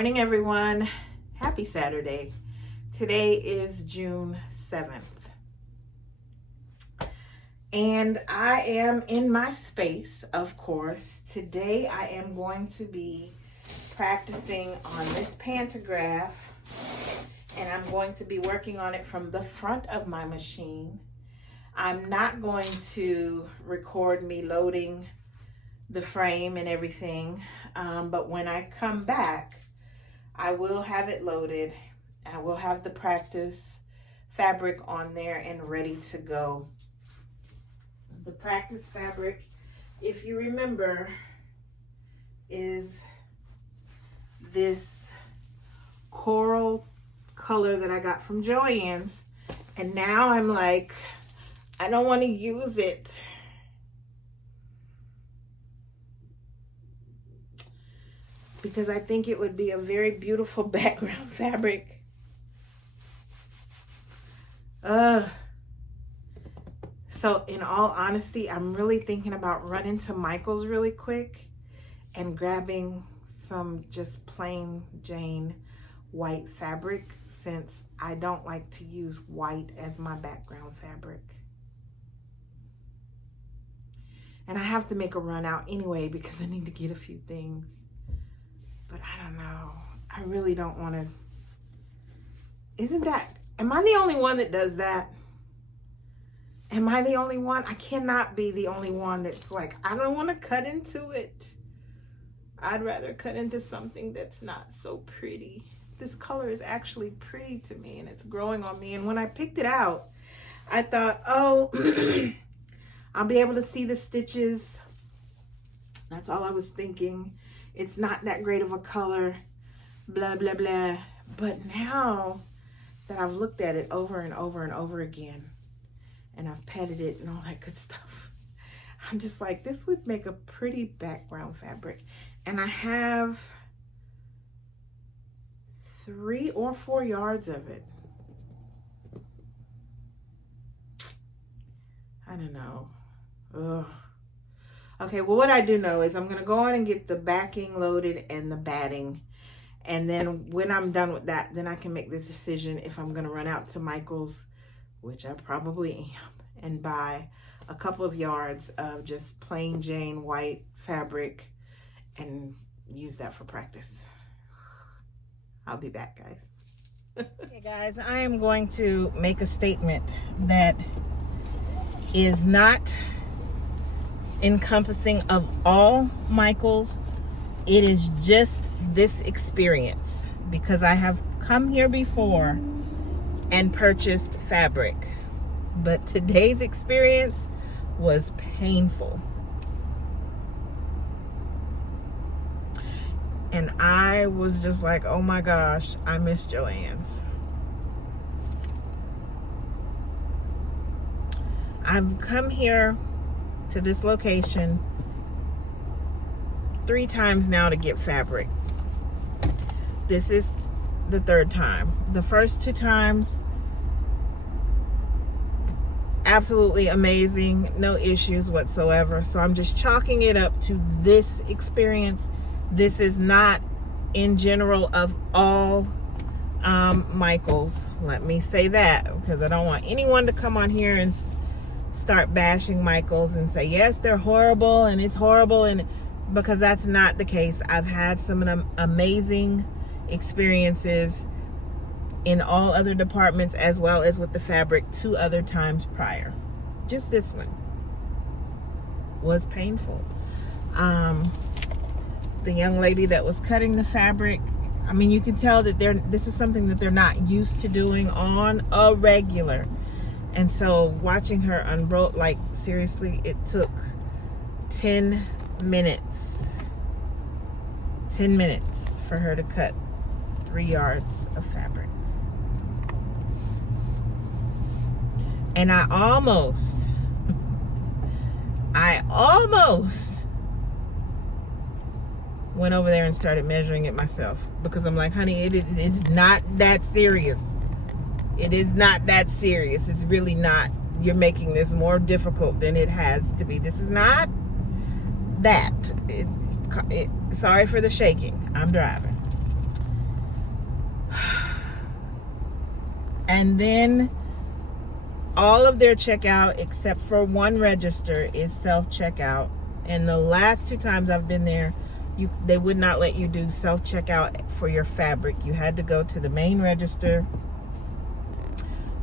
Morning, everyone. Happy Saturday. Today is June 7th. And I am in my space, of course. Today I am going to be practicing on this pantograph, and I'm going to be working on it from the front of my machine. I'm not going to record me loading the frame and everything, but when I come back, I will have it loaded. I will have the practice fabric on there and ready to go. The practice fabric, if you remember, is this coral color that I got from Joann's. And now I'm like, I don't want to use it. Because I think it would be a very beautiful background fabric. So in all honesty, I'm really thinking about running to Michael's really quick and grabbing some just plain Jane white fabric, since I don't like to use white as my background fabric. And I have to make a run out anyway because I need to get a few things. But I don't know. I really don't want to. Am I the only one that does that? Am I the only one? I cannot be the only one that's like, I don't want to cut into it. I'd rather cut into something that's not so pretty. This color is actually pretty to me and it's growing on me. And when I picked it out, I thought, oh, I'll be able to see the stitches. That's all I was thinking. It's not that great of a color, blah, blah, blah. But now that I've looked at it over and over and over again, and I've petted it and all that good stuff, I'm just like, this would make a pretty background fabric. And I have 3 or 4 yards of it. I don't know. Ugh. Okay, well, what I do know is I'm going to go on and get the backing loaded and the batting. And then when I'm done with that, then I can make the decision if I'm going to run out to Michael's, which I probably am, and buy a couple of yards of just plain Jane white fabric and use that for practice. I'll be back, guys. Okay, guys, I am going to make a statement that is not encompassing of all Michaels. It is just this experience, because I have come here before and purchased fabric, but today's experience was painful. And I was just like, oh my gosh, I miss Joann's. I've come here to this location 3 times now to get fabric. This is the 3rd time. The first 2 times, absolutely amazing, no issues whatsoever. So I'm just chalking it up to this experience. This is not in general of all Michaels. Let me say that, because I don't want anyone to come on here and start bashing Michaels and say, yes, they're horrible and it's horrible, and because that's not the case. I've had some amazing experiences in all other departments, as well as with the fabric 2 other times prior. Just this one was painful. The young lady that was cutting the fabric, I mean, you can tell that this is something that they're not used to doing on a regular. And so watching her unroll, like, seriously, it took 10 minutes. 10 minutes for her to cut 3 yards of fabric. And I almost went over there and started measuring it myself, because I'm like, honey, it's not that serious. It is not that serious. It's really not. You're making this more difficult than it has to be. This is not that. Sorry for the shaking. I'm driving. And then all of their checkout except for one register is self-checkout. And the last 2 times I've been there, they would not let you do self-checkout for your fabric. You had to go to the main register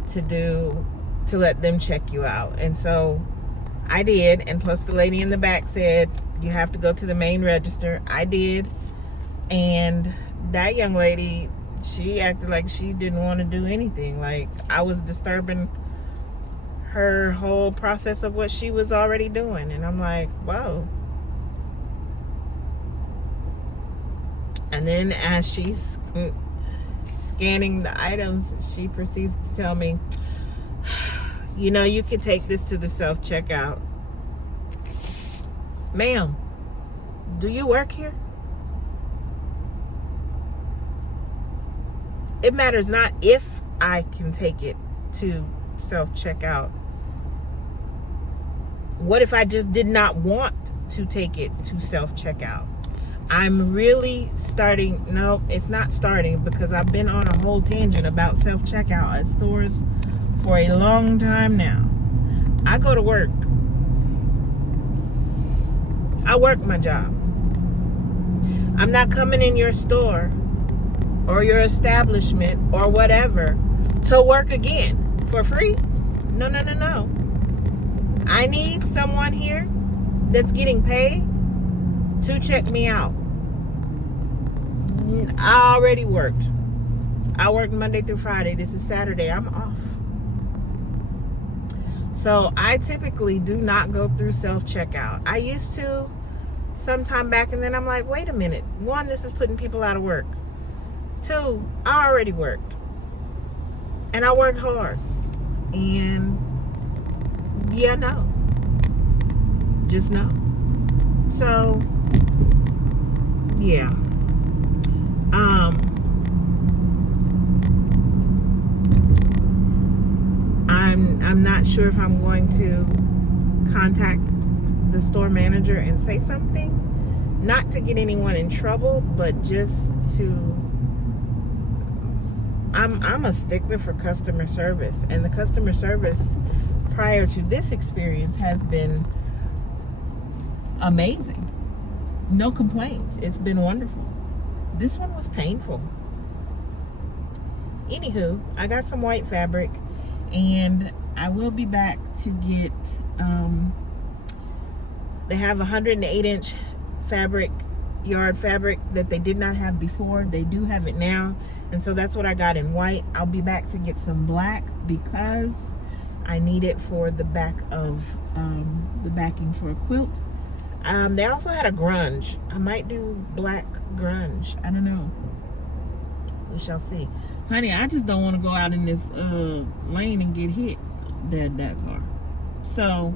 to let them check you out. And so I did, and plus the lady in the back said you have to go to the main register. I did, and that young lady, she acted like she didn't want to do anything. Like I was disturbing her whole process of what she was already doing. And I'm like, whoa. And then as she's scanning the items, she proceeds to tell me, you know, you can take this to the self-checkout. Ma'am, do you work here? It matters not if I can take it to self-checkout. What if I just did not want to take it to self-checkout? I'm really starting, no, it's not starting, because I've been on a whole tangent about self-checkout at stores for a long time now. I go to work. I work my job. I'm not coming in your store or your establishment or whatever to work again for free. No, no, no, no. I need someone here that's getting paid to check me out. I already worked. I worked Monday through Friday. This is Saturday. I'm off. So I typically do not go through self-checkout. I used to sometime back, and then I'm like, wait a minute. 1, this is putting people out of work. 2, I already worked. And I worked hard. And yeah, no. Just no. So, yeah. I'm not sure if I'm going to contact the store manager and say something, not to get anyone in trouble, but just to, I'm a stickler for customer service, and the customer service prior to this experience has been amazing. No complaints. It's been wonderful. This one was painful. Anywho, I got some white fabric, and I will be back to get, they have 108-inch fabric, yard fabric that they did not have before. They do have it now, and so that's what I got in white. I'll be back to get some black because I need it for the back of the backing for a quilt. They also had a grunge. I might do black grunge. I don't know. We shall see. Honey, I just don't want to go out in this lane and get hit. That car. So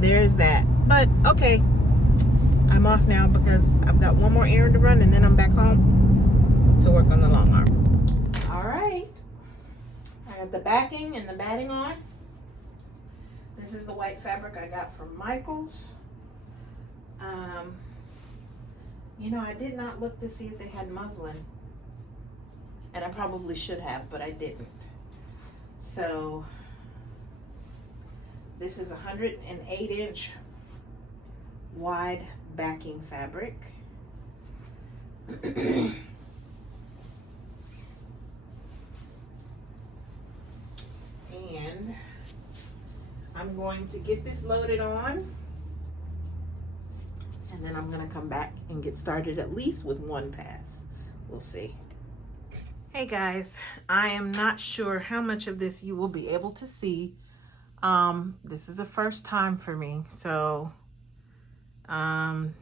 there's that. But okay, I'm off now because I've got one more errand to run, and then I'm back home to work on the long arm. All right, I got the backing and the batting on. This is the white fabric I got from Michael's. You know, I did not look to see if they had muslin, and I probably should have, but I didn't. So this is 108-inch wide backing fabric. And I'm going to get this loaded on, and then I'm gonna come back and get started at least with one pass. We'll see. Hey guys, I am not sure how much of this you will be able to see. This is a first time for me, so don't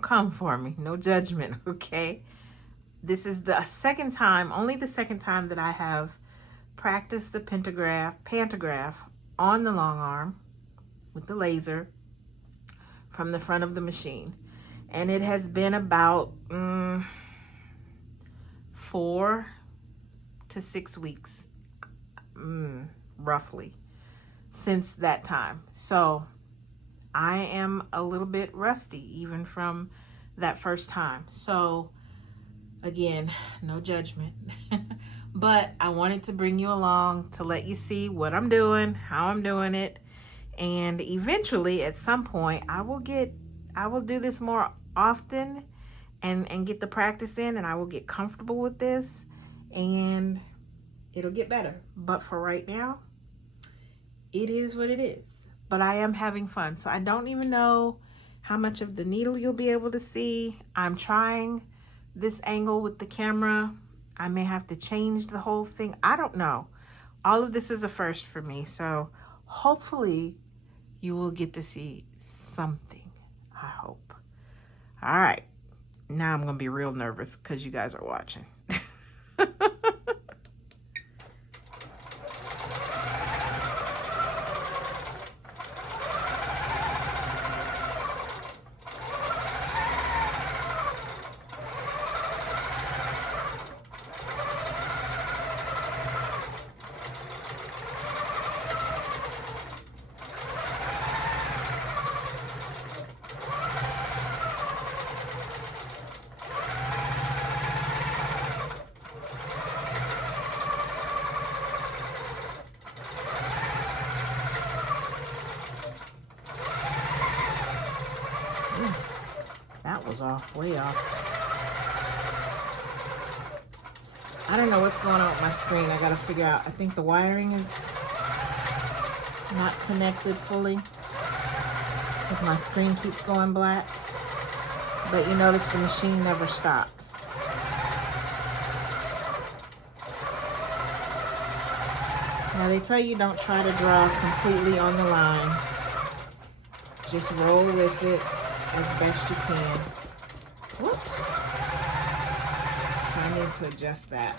come for me. No judgment, okay? This is the second time, only the second time that I have practiced the pantograph on the long arm with the laser from the front of the machine. And it has been about 4 to 6 weeks, roughly, since that time. So I am a little bit rusty even from that first time. So Again, no judgment. But I wanted to bring you along to let you see what I'm doing, how I'm doing it. And eventually, at some point, I will do this more often and get the practice in, and I will get comfortable with this, and it'll get better. But for right now, it is what it is. But I am having fun. So I don't even know how much of the needle you'll be able to see. I'm trying this angle with the camera. I may have to change the whole thing. I don't know. All of this is a first for me. So hopefully you will get to see something, I hope. All right. Now I'm going to be real nervous because you guys are watching. That was off, way off. I don't know what's going on with my screen. I gotta figure out. I think the wiring is not connected fully because my screen keeps going black. But you notice the machine never stops. Now they tell you don't try to draw completely on the line. Just roll with it as best you can. Whoops. So I need to adjust that.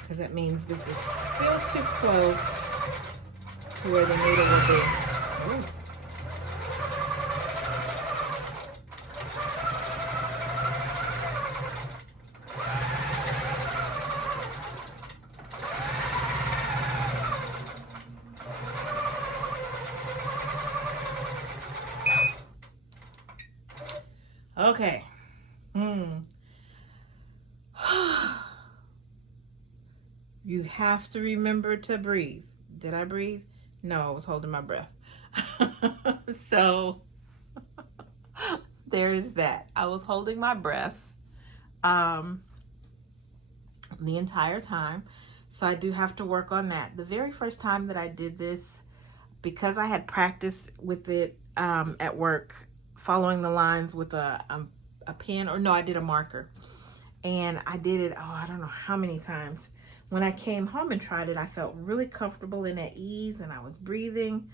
Because that means this is still too close to where the needle will be. Ooh. Okay. You have to remember to breathe. Did I breathe? No, I was holding my breath. So there's that. I was holding my breath the entire time. So I do have to work on that. The very first time that I did this, because I had practiced with it at work, following the lines with a pen, or no, I did a marker. And I did it, I don't know how many times. When I came home and tried it, I felt really comfortable and at ease, and I was breathing.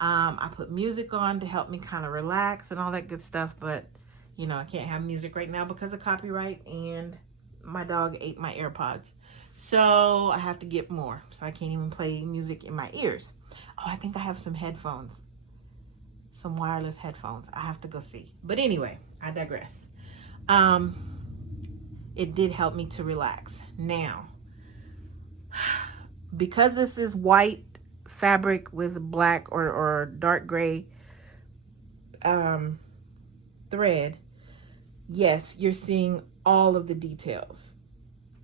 I put music on to help me kind of relax and all that good stuff, but you know, I can't have music right now because of copyright, and my dog ate my AirPods. So I have to get more, so I can't even play music in my ears. Oh, I think I have some headphones, some wireless headphones. I have to go see. But anyway, I digress. It did help me to relax. Now, because this is white fabric with black or dark gray thread, yes, you're seeing all of the details,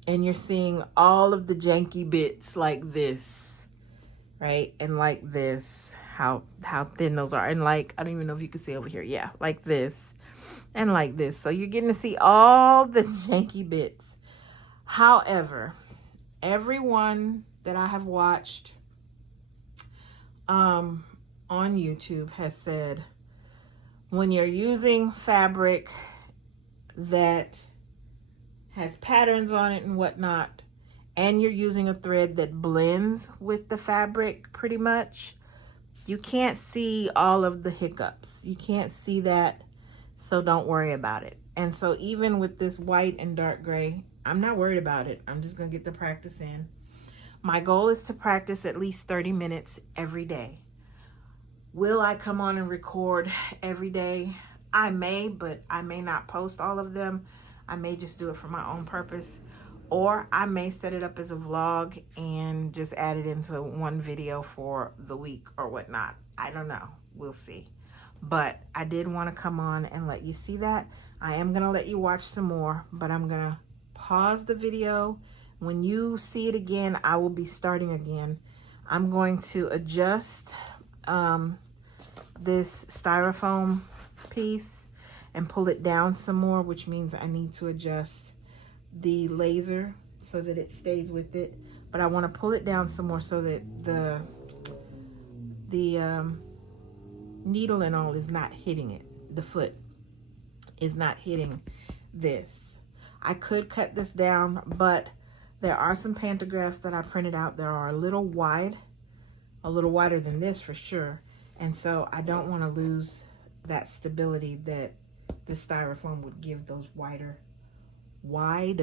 and you're seeing all of the janky bits like this, right? And like this, how thin those are, and like, I don't even know if you can see over here, yeah, like this and like this. So you're getting to see all the janky bits. However, everyone that I have watched on YouTube has said, when you're using fabric that has patterns on it and whatnot, and you're using a thread that blends with the fabric pretty much, you can't see all of the hiccups. You can't see that, so don't worry about it. And so even with this white and dark gray, I'm not worried about it. I'm just gonna get the practice in. My goal is to practice at least 30 minutes every day. Will I come on and record every day? I may, but I may not post all of them. I may just do it for my own purpose, or I may set it up as a vlog and just add it into one video for the week or whatnot. I don't know. We'll see. but I did want to come on and let you see that. I am going to let you watch some more, but I'm going to pause the video. When you see it again, I will be starting again. I'm going to adjust this styrofoam piece and pull it down some more, which means I need to adjust the laser so that it stays with it. But I want to pull it down some more so that the needle and all is not hitting it. The foot is not hitting this. I could cut this down, but there are some pantographs that I printed out that are a little wider than this for sure. And so I don't want to lose that stability that the styrofoam would give those wider. I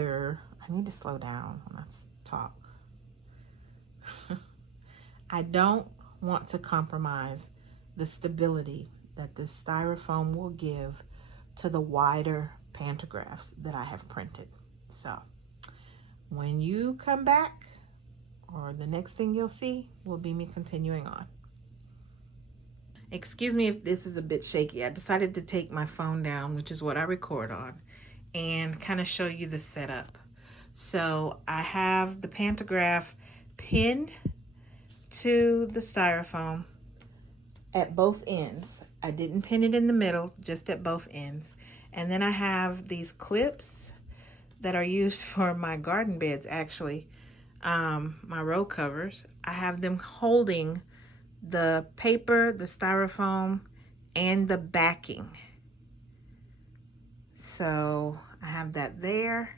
need to slow down when I talk. I don't want to compromise the stability that this styrofoam will give to the wider pantographs that I have printed. So when you come back, or the next thing you'll see will be me continuing on. Excuse me if this is a bit shaky. I decided to take my phone down, which is what I record on, and kind of show you the setup. So I have the pantograph pinned to the styrofoam at both ends. I didn't pin it in the middle, just at both ends. And then I have these clips that are used for my garden beds, actually, my row covers. I have them holding the paper, the styrofoam, and the backing. So I have that there.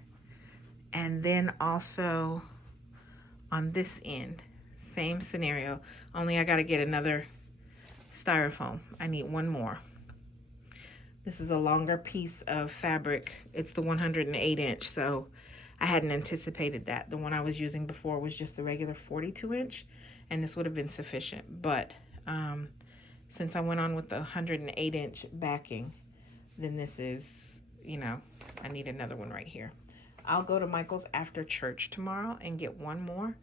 And then also on this end, same scenario, only I got to get another styrofoam. I need one more. This is a longer piece of fabric. It's the 108 inch, so I hadn't anticipated that. The one I was using before was just the regular 42 inch, and this would have been sufficient. But since I went on with the 108 inch backing, then this is, you know, I need another one right here. I'll go to Michael's after church tomorrow and get one more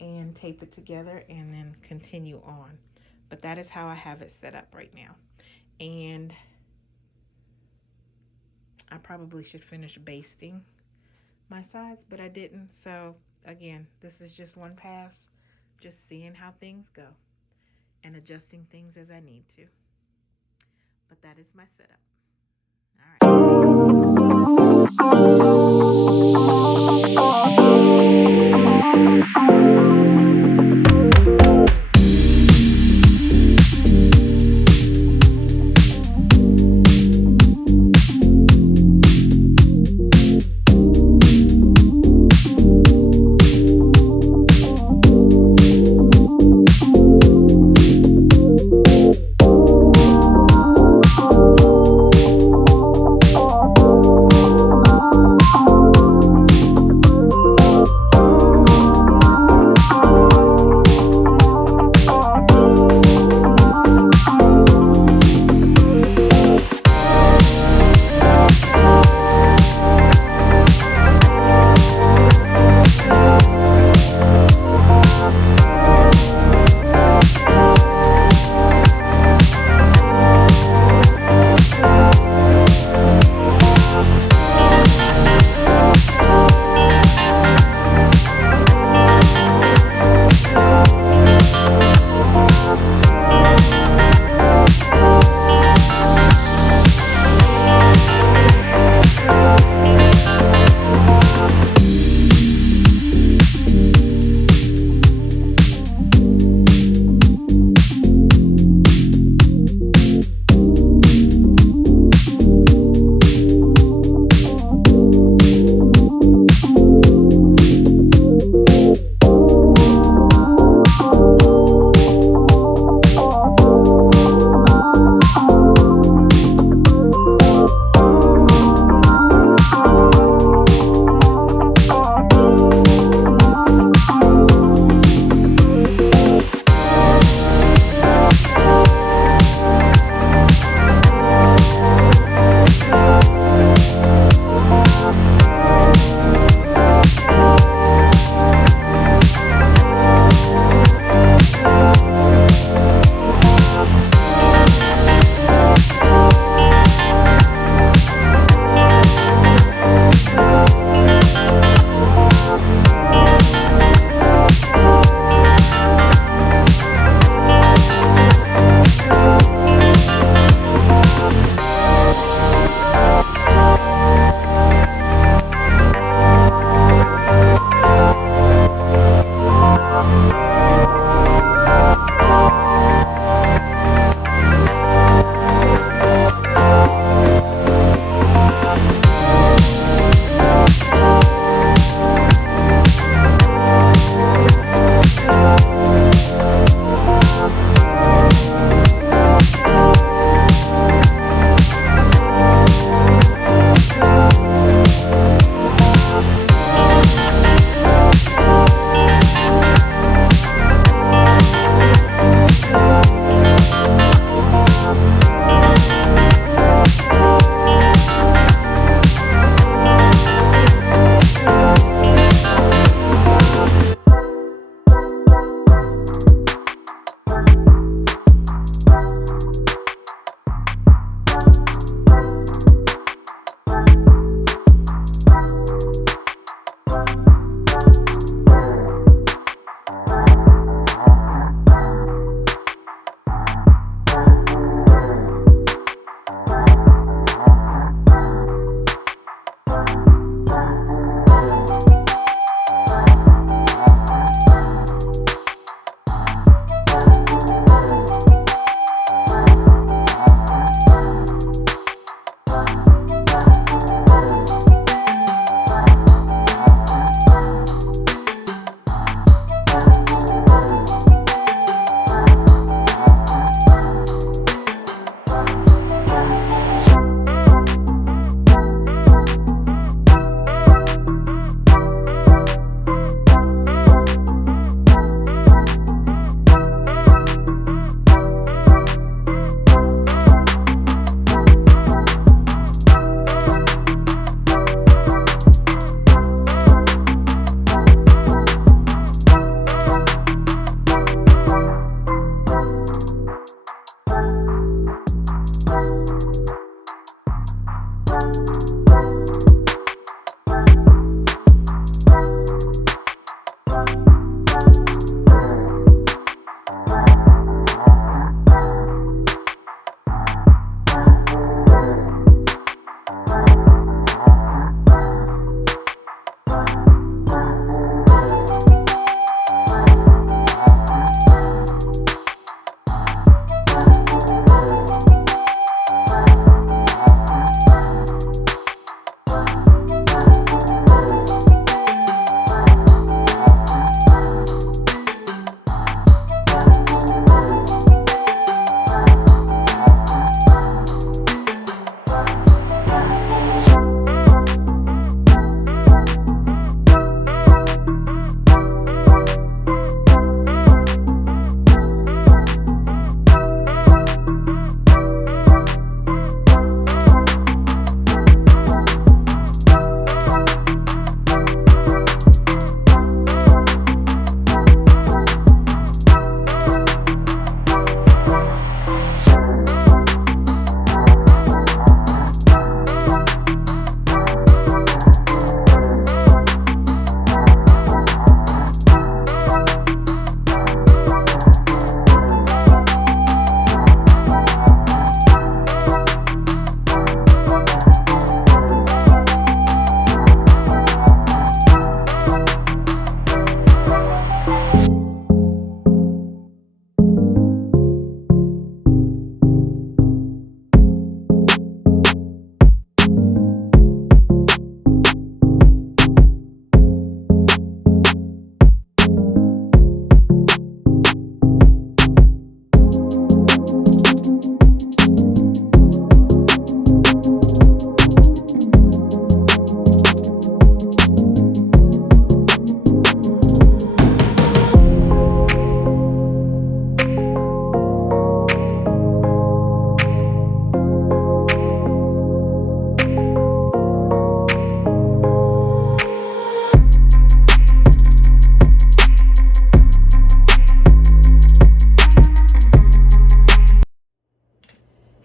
and tape it together and then continue on. But that is how I have it set up right now. And I probably should finish basting my sides, but I didn't. So again, this is just one pass, just seeing how things go and adjusting things as I need to. But that is my setup.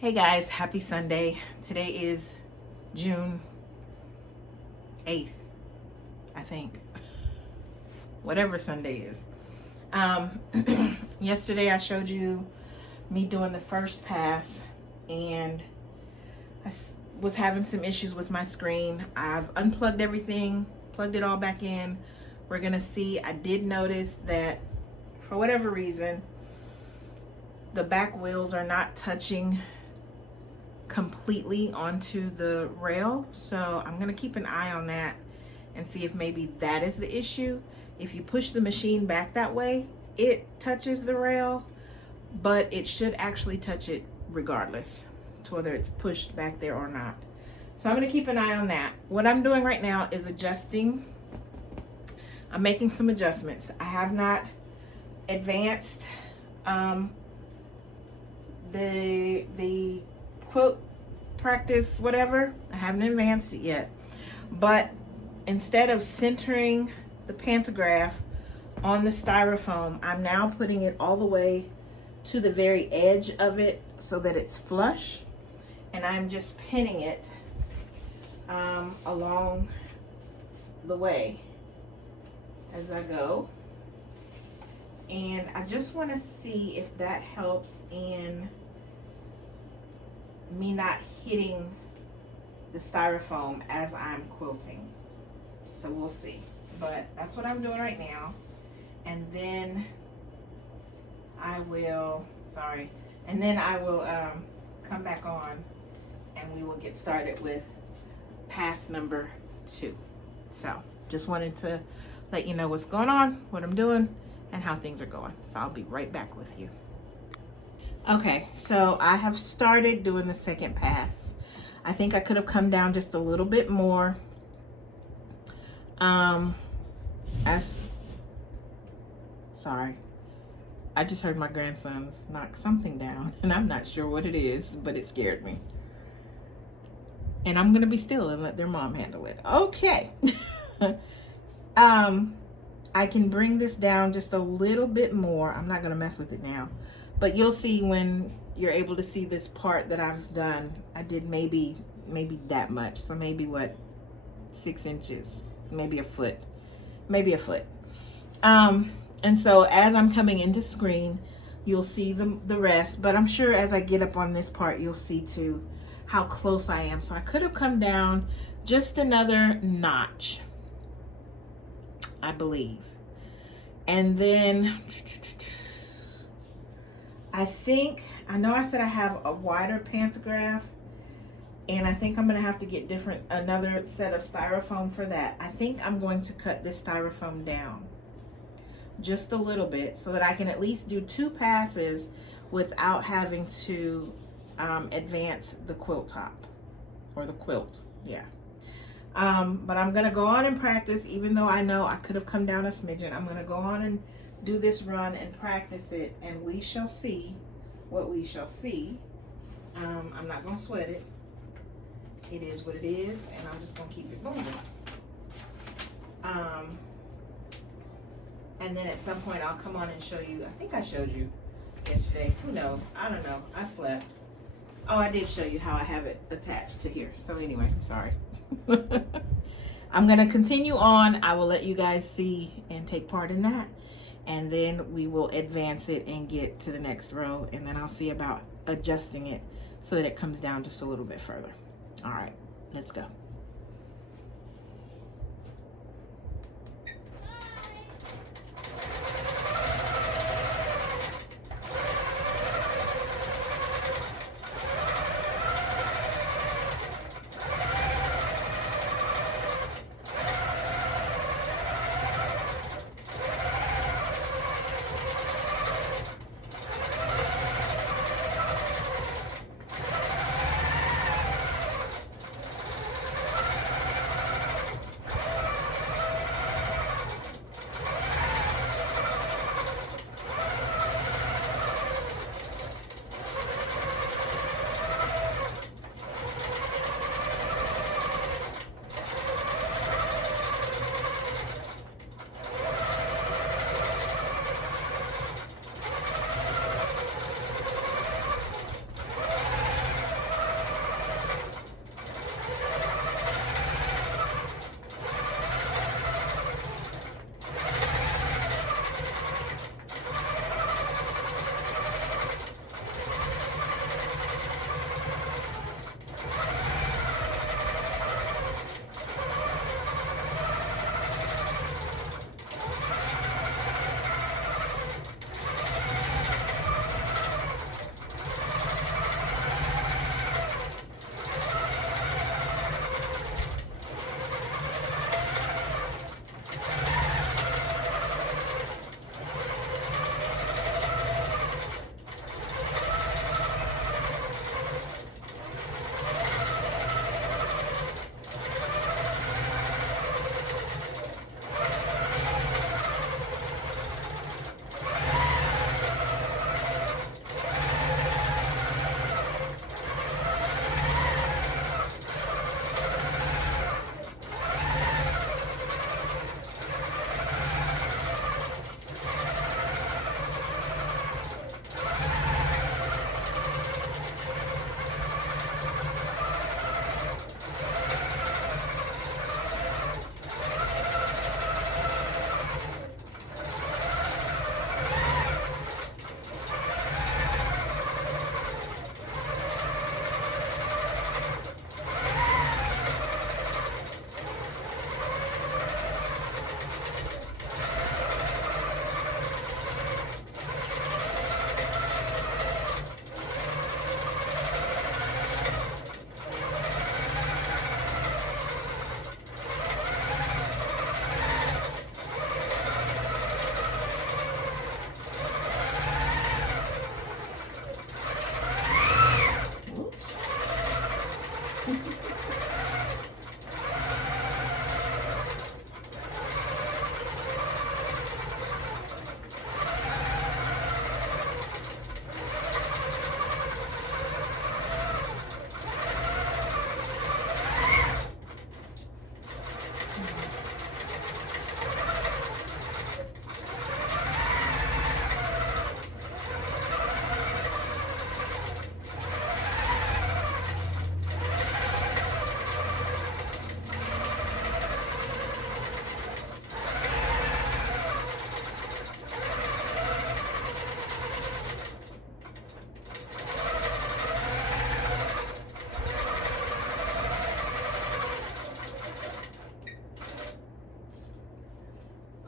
Hey guys, happy Sunday. Today is June 8th, I think. Whatever Sunday is. Yesterday I showed you me doing the first pass, and I was having some issues with my screen. I've unplugged everything, plugged it all back in. We're gonna see. I did notice that for whatever reason, the back wheels are not touching completely onto the rail, so I'm gonna keep an eye on that and see if maybe that is the issue. If you push the machine back that way, it touches the rail, but it should actually touch it regardless to whether it's pushed back there or not. So I'm gonna keep an eye on that. What I'm doing right now is adjusting. I'm making some adjustments. I have not advanced the quilt practice, whatever. I haven't advanced it yet, but instead of centering the pantograph on the styrofoam, I'm now putting it all the way to the very edge of it so that it's flush, and I'm just pinning it along the way as I go. And I just want to see if that helps in me not hitting the styrofoam as I'm quilting. So we'll see. But that's what I'm doing right now. And then I will, come back on and we will get started with pass number 2. So just wanted to let you know what's going on, what I'm doing, and how things are going. So I'll be right back with you. Okay, so I have started doing the second pass. I think I could have come down just a little bit more. Sorry, I just heard my grandsons knock something down, and I'm not sure what it is, but it scared me. And I'm gonna be still and let their mom handle it. Okay. I can bring this down just a little bit more. I'm not gonna mess with it now, but you'll see when you're able to see this part that I've done. I did maybe that much, so maybe what, 6 inches, maybe a foot. And so as I'm coming into screen, you'll see the rest, but I'm sure as I get up on this part, you'll see too how close I am. So I could have come down just another notch, I believe. And then I know I said I have a wider pantograph, and I think I'm gonna have to get another set of styrofoam for that. I think I'm going to cut this styrofoam down just a little bit so that I can at least do 2 passes without having to advance the quilt top, or the quilt, yeah. But I'm gonna go on and practice, even though I know I could have come down a smidgen. I'm gonna go on and do this run and practice it, and we shall see what we shall see. I'm not gonna sweat it. It is what it is, and I'm just gonna keep it moving. And then at some point I'll come on and show you. I think I showed you yesterday. Who knows? I don't know. I slept. Oh, I did show you how I have it attached to here. So anyway, sorry. I'm gonna continue on. I will let you guys see and take part in that, and then we will advance it and get to the next row, and then I'll see about adjusting it so that it comes down just a little bit further. All right, let's go.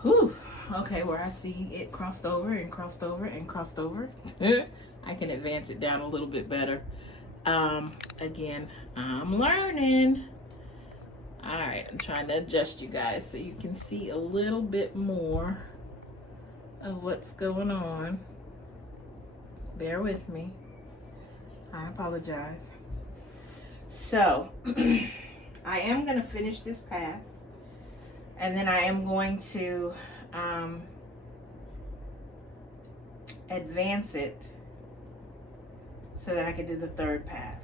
Whew. Okay, where I see it crossed over and crossed over and crossed over, I can advance it down a little bit better. Again, I'm learning. All right, I'm trying to adjust you guys so you can see a little bit more of what's going on. Bear with me. I apologize. So, I am going to finish this pass, and then I am going to advance it so that I can do the third pass.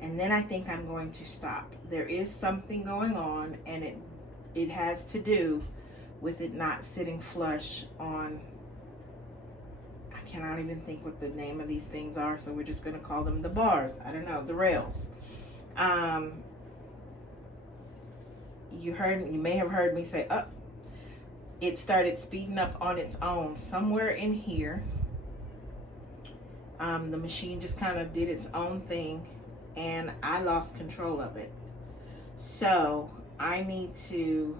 And then I think I'm going to stop. There is something going on, and it has to do with it not sitting flush on, I cannot even think what the name of these things are, so we're just going to call them the bars. I don't know, the rails. You may have heard me say, oh, it started speeding up on its own somewhere in here. The machine just kind of did its own thing, and I lost control of it. So I need to,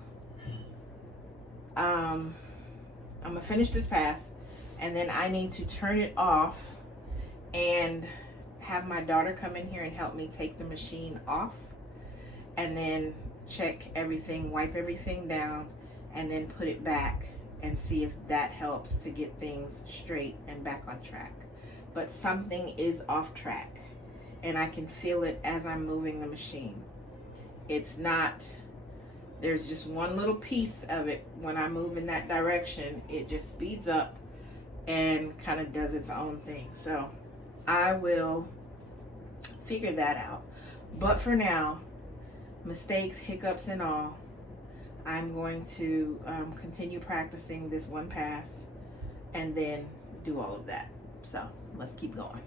I'm gonna finish this pass, and then I need to turn it off and have my daughter come in here and help me take the machine off, and then check everything, wipe everything down, and then put it back and see if that helps to get things straight and back on track. But something is off track, and I can feel it as I'm moving the machine. It's not, there's just one little piece of it. When I move in that direction, it just speeds up and kind of does its own thing. So I will figure that out. But for now, mistakes, hiccups, and all, I'm going to continue practicing this one pass and then do all of that. So let's keep going.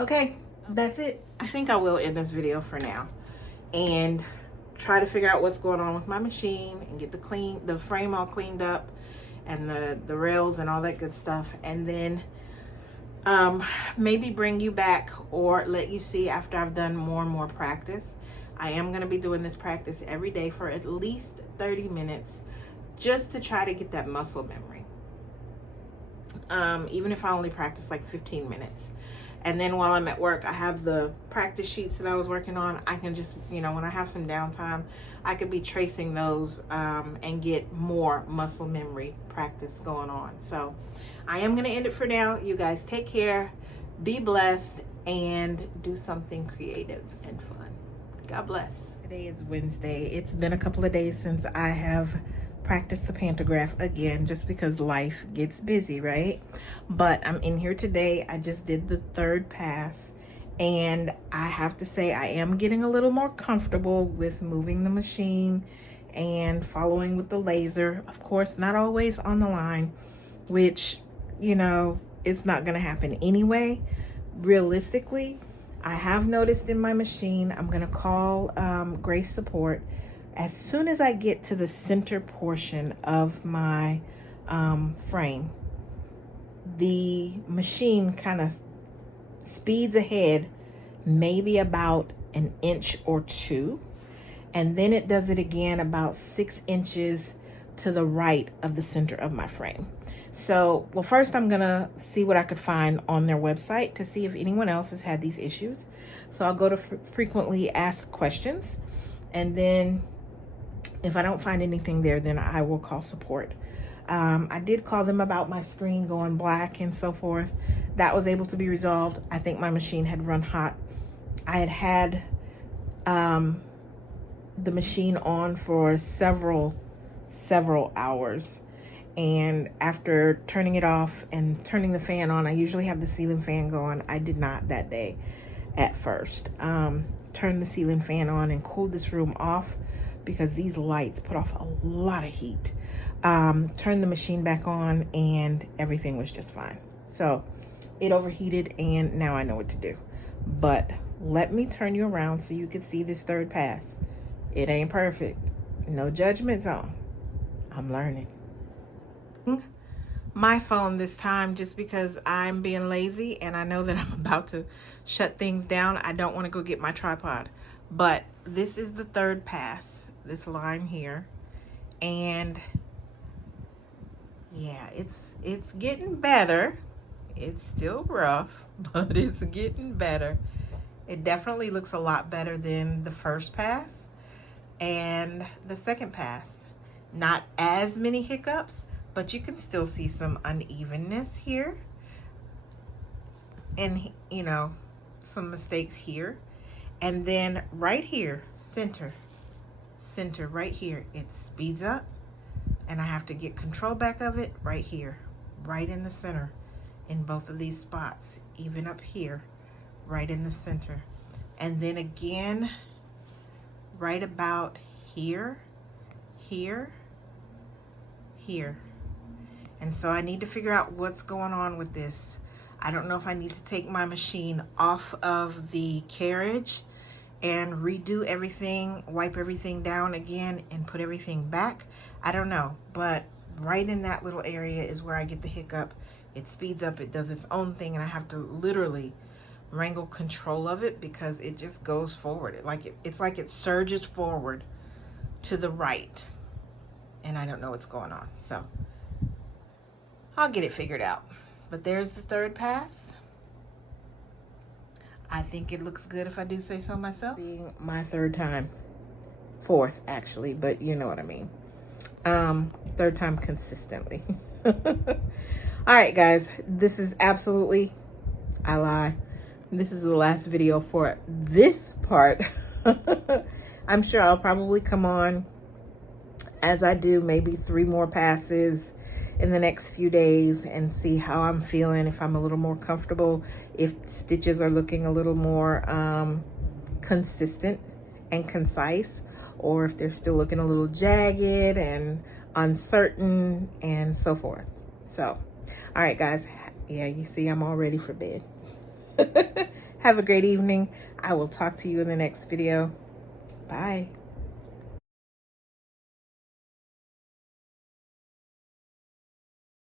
Okay, that's it. I think I will end this video for now and try to figure out what's going on with my machine and get the frame all cleaned up and the rails and all that good stuff, and then maybe bring you back or let you see after I've done more and more practice. I am going to be doing this practice every day for at least 30 minutes just to try to get that muscle memory. Even if I only practice like 15 minutes. And then while I'm at work, I have the practice sheets that I was working on. I can just, you know, when I have some downtime, I could be tracing those and get more muscle memory practice going on. So I am going to end it for now. You guys take care, be blessed, and do something creative and fun. God bless. Today is Wednesday. It's been a couple of days since I have practiced the pantograph again, just because life gets busy, right? But I'm in here today. I just did the third pass, and I have to say I am getting a little more comfortable with moving the machine and following with the laser. Of course, not always on the line, which, you know, it's not going to happen anyway. Realistically, I have noticed in my machine, I'm going to call Grace Support. As soon as I get to the center portion of my frame, the machine kind of speeds ahead maybe about an inch or two, and then it does it again about 6 inches to the right of the center of my frame. So, well, first I'm gonna see what I could find on their website to see if anyone else has had these issues. So I'll go to frequently asked questions, and then if I don't find anything there, then I will call support. I did call them about my screen going black and so forth. That was able to be resolved. I think my machine had run hot. I had the machine on for several hours. And after turning it off and turning the fan on, I usually have the ceiling fan going. I did not that day at first. Turned the ceiling fan on and cooled this room off because these lights put off a lot of heat. Turned the machine back on and everything was just fine. So it overheated and now I know what to do. But let me turn you around so you can see this third pass. It ain't perfect. No judgment zone. I'm learning. My phone this time, just because I'm being lazy and I know that I'm about to shut things down. I don't want to go get my tripod. But this is the third pass, this line here. And yeah, it's getting better. It's still rough, but it's getting better. It definitely looks a lot better than the first pass and the second pass. Not as many hiccups, but you can still see some unevenness here. And, you know, some mistakes here. And then right here, center right here, it speeds up. And I have to get control back of it right here, right in the center, in both of these spots, even up here, right in the center. And then again, right about here, here. And so I need to figure out what's going on with this. I don't know if I need to take my machine off of the carriage and redo everything, wipe everything down again and put everything back. I don't know, but right in that little area is where I get the hiccup. It speeds up, it does its own thing, and I have to literally wrangle control of it because it just goes forward. It's like it surges forward to the right. And I don't know what's going on. So I'll get it figured out. But there's the third pass. I think it looks good if I do say so myself. Being my third time. Fourth, actually, but you know what I mean. Third time consistently. All right, guys. This is absolutely, I lie. This is the last video for this part. I'm sure I'll probably come on as I do maybe 3 more passes in the next few days and see how I'm feeling, if I'm a little more comfortable, if stitches are looking a little more consistent and concise, or if they're still looking a little jagged and uncertain and so forth. So, all right, guys. Yeah, you see I'm all ready for bed. Have a great evening. I will talk to you in the next video. Bye.